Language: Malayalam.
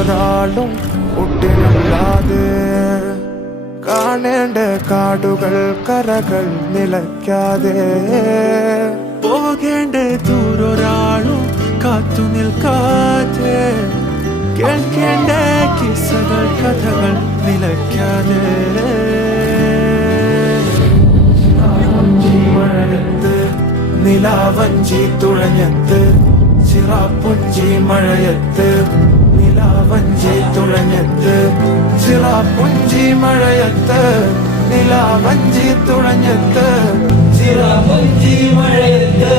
ദൂരൊരാളും ഒട്ടിനില്ലാതെ കാണേണ്ട കാടുകൾ കരകൾ നിലയ്ക്കാതെ പോകേണ്ട ദൂരൊരാളും കാത്തു നിൽക്കാതെ കേൾക്കേണ്ട കിസ്സകൾ കഥകൾ നിലയ്ക്കാതെ മഴയത്ത് നിലാവഞ്ചി തുഴഞ്ഞത്ത് ചിറാപ്പുഞ്ചി മഴയത്ത് നിലാവഞ്ചി തുഴഞ്ഞത്ത് ചിറാപ്പുഞ്ചി മഴയത്ത് നിലാവഞ്ചി തുഴഞ്ഞത്ത് ചിറാപ്പുഞ്ചി മഴയത്ത്